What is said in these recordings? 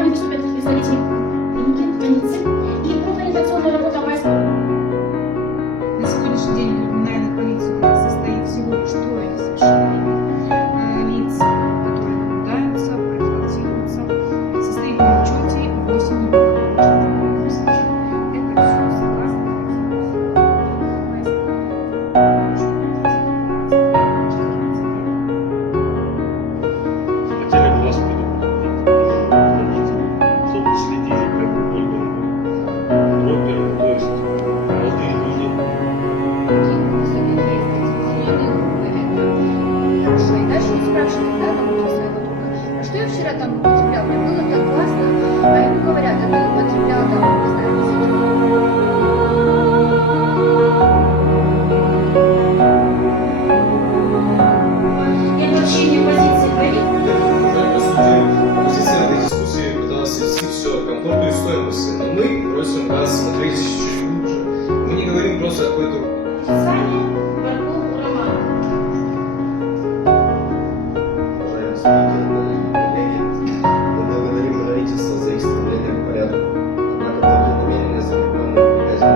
вами выступят представители клиники, больницы и профориентационная работа ВАС. На сегодняшний день в криминальной полиции у нас состоит всего лишь 3 несовершеннолетних лиц, которые наблюдаются, профилактируются. Состоит на учете 8 это все согласно. Хотели бы вас предупредить, чтобы следили, как бы брокеры, то есть молодые люди. Хорошо, и дальше он спрашивает, да, там, у своего друга, а что я вчера там употреблял? Мне было так классно, а ему говорят, а ты употреблял там, не знаю, И обобщение позиции правительства. По сути, позиция этой дискуссии пыталась свести все к комфорту и стоимости, но мы просим вас смотреть чуть глубже. Мы не говорим просто о какой-то... Сами Барков Роман. Уважаемые спикеры, коллеги, мы благодарим правительство за их стремление к порядку. Однако благие намерения закрепленные в приказе.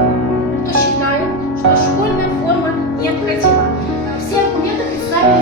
Кто считает, что школьная форма необходима. Все аргументы представлены